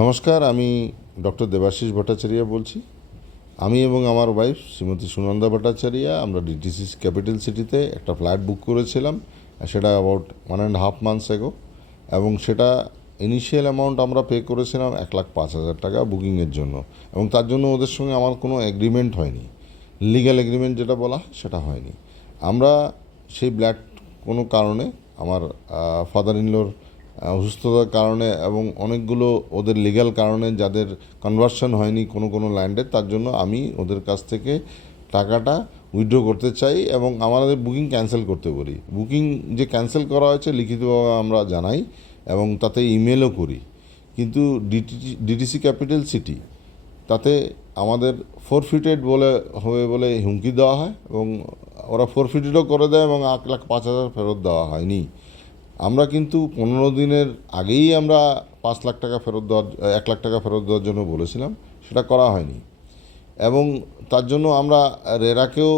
নমস্কার, আমি ডক্টর দেবাশিস ভট্টাচার্য বলছি। আমি এবং আমার ওয়াইফ শ্রীমতী সুনন্দা ভট্টাচার্য আমরা ডিটিসি ক্যাপিটাল সিটিতে একটা ফ্ল্যাট বুক করেছিলাম। সেটা অ্যাবাউট 1.5 months এগো, এবং সেটা ইনিশিয়াল অ্যামাউন্ট আমরা পে করেছিলাম 1,05,000 টাকা বুকিংয়ের জন্য, এবং তার জন্য ওদের সঙ্গে আমার কোনো এগ্রিমেন্ট হয়নি, লিগ্যাল এগ্রিমেন্ট যেটা বলা হয় সেটা হয়নি। আমরা সেই ফ্ল্যাট কোনো কারণে আমার ফাদার ইনলোর অসুস্থতার কারণে এবং অনেকগুলো ওদের লিগ্যাল কারণে যাদের কনভার্সন হয়নি কোনো ল্যান্ডে, তার জন্য আমি ওদের কাছ থেকে টাকাটা উইথড্র করতে চাই এবং আমাদের বুকিং ক্যান্সেল করতে বলি। বুকিং যে ক্যান্সেল করা হয়েছে লিখিতভাবে আমরা জানাই এবং তাতে ইমেলও করি, কিন্তু ডিটিসি ক্যাপিটাল সিটি তাতে আমাদের ফোরফিটেড বলে হুমকি দেওয়া হয় এবং ওরা ফোরফিটেডও করে দেয় এবং 1,05,000 ফেরত দেওয়া হয়নি। আমরা কিন্তু 15 দিনের আগেই আমরা 5 লাখ টাকা ফেরত দেওয়ার 1 লাখ টাকা ফেরত দেওয়ার জন্য বলেছিলাম, সেটা করা হয়নি। এবং তার জন্য আমরা রেরাকেও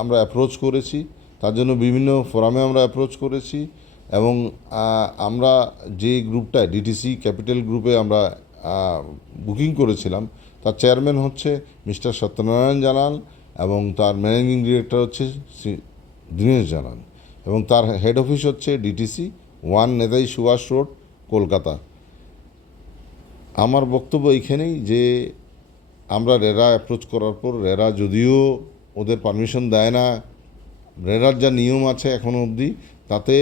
আমরা অ্যাপ্রোচ করেছি, তার জন্য বিভিন্ন ফোরামে আমরা অ্যাপ্রোচ করেছি এবং আমরা যে গ্রুপটায় ডিটিসি ক্যাপিটাল গ্রুপে আমরা বুকিং করেছিলাম তার চেয়ারম্যান হচ্ছে মিস্টার সত্যনারায়ণ জানাল এবং তার ম্যানেজিং ডিরেক্টর হচ্ছে দীনেশ জানাল এবং তার হেড অফিস হচ্ছে ডিটিসি 1 নেতাজি সুভাষ রোড, কলকাতা। আমার বক্তব্য এইখানেই যে আমরা রেরা অ্যাপ্রোচ করার পর রেরা যদিও ওদের পারমিশন দেয় না, রেরার যা নিয়ম আছে এখনও অবধি তাতে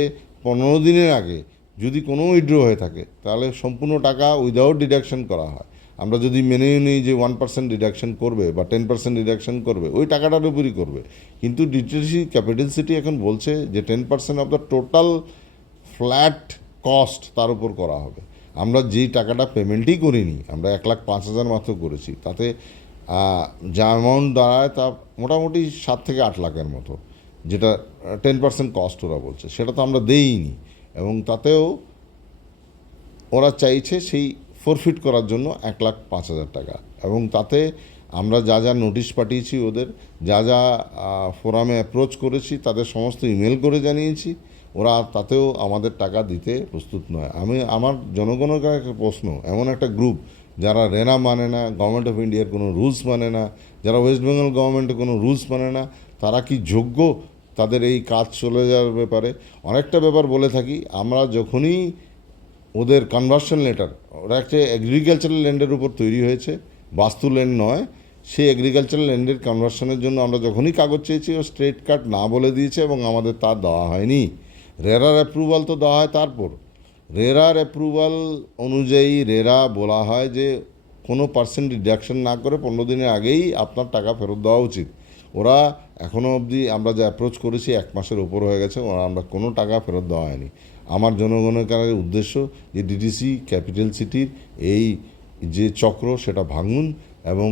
15 দিনের আগে যদি কোনো উইথড্র হয়ে থাকে তাহলে সম্পূর্ণ টাকা উইদাউট ডিডাকশন করা হয়। আমরা যদি মেনে নিই যে 1% ডিডাকশন করবে বা 10% ডিডাকশন করবে, ওই টাকাটার উপরই করবে, কিন্তু ডিটিসি ক্যাপিটাল সিটি এখন বলছে যে 10% of the total flat cost তার উপর করা হবে। আমরা যেই টাকাটা পেমেন্টই করিনি, আমরা 1,05,000 মাত্র করেছি, তাতে যা অ্যামাউন্ট দাঁড়ায় তা মোটামুটি 7 থেকে 8 লাখের মতো, যেটা 10% কস্ট ওরা বলছে, সেটা তো আমরা দেইনি। এবং তাতেও ওরা চাইছে সেই ফোরফিট করার জন্য 1,05,000 টাকা, এবং তাতে আমরা যা যা নোটিশ পাঠিয়েছি ওদের, যা যা ফোরামে অ্যাপ্রোচ করেছি তাদের সমস্ত ইমেল করে জানিয়েছি, ওরা তাতেও আমাদের টাকা দিতে প্রস্তুত নয়। আমার জনগণের কাছে একটা প্রশ্ন, এমন একটা গ্রুপ যারা রেনা মানে না, গভর্নমেন্ট অফ ইন্ডিয়ার কোনো রুলস মানে না, যারা ওয়েস্ট বেঙ্গল গভর্নমেন্টের কোনো রুলস মানে না, তারা কি যোগ্য তাদের এই কাজ চলে যাওয়ার ব্যাপারে? অনেকটা ব্যাপার বলে থাকি আমরা, যখনই ওদের কনভার্সন লেটার, ওরা একটা এগ্রিকালচারাল ল্যান্ডের উপর তৈরি হয়েছে, বাস্তু ল্যান্ড নয়, সেই এগ্রিকালচারাল ল্যান্ডের কনভার্সনের জন্য আমরা যখনই কাগজ চেয়েছি ও স্ট্রেট কাট না বলে দিয়েছে এবং আমাদের তা দেওয়া হয়নি। রেরার অ্যাপ্রুভাল তো দেওয়া হয়, তারপর রেরার অ্যাপ্রুভাল অনুযায়ী রেরা বলা হয় যে কোনো পার্সেন্ট ডিডাকশন না করে 15 দিনের আগেই আপনার টাকা ফেরত দেওয়া উচিত। ওরা এখনও অবধি আমরা যে অ্যাপ্রোচ করেছি 1 মাসের উপর হয়ে গেছে, ওরা আমরা কোনো টাকা ফেরত দেওয়া হয়নি। আমার জনগণের কাছে উদ্দেশ্য যে ডিটিসি ক্যাপিটাল সিটির এই যে চক্র সেটা ভাঙুন এবং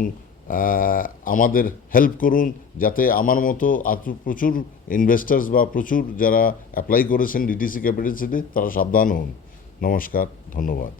আমাদের হেল্প করুন, যাতে আমার মতো প্রচুর ইনভেস্টার্স বা প্রচুর যারা অ্যাপ্লাই করেছেন ডিটিসি ক্যাপিটাল সিটি তারা সাবধান হন। নমস্কার, ধন্যবাদ।